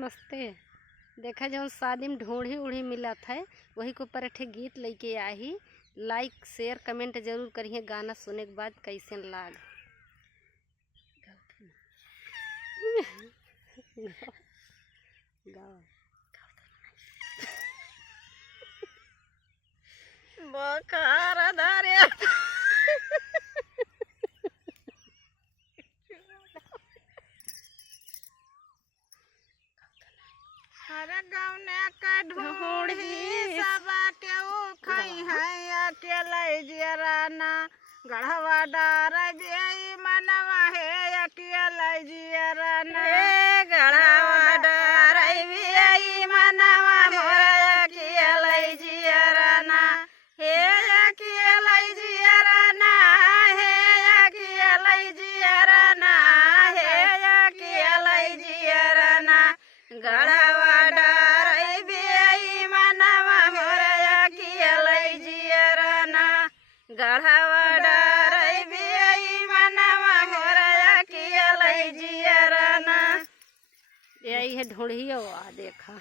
नमस्ते। देखा जौन शादी में ढोढ़ी उढ़ी मिलत है वही के ऊपर एक गीत लेके आई। लाइक शेयर कमेंट जरूर करिए। गाना सुने के बाद कैसे लाग बकार धरे हर गौने का ढूंढी सबा के खाई है अकेले जियराना गढ़वा डार बेई मनवा है अकेले जियराना गढ़वा डार बेई मनवा है अकेले जियराना हे अकेले जियराना हे अकेले जियराना हे अकेले जियराना गढ़वा डार बेई मनवा है अकेले जियराना गढ़वा डार बेई मनवा है अकेले जियराना। यही है ढोढ़ी देखा।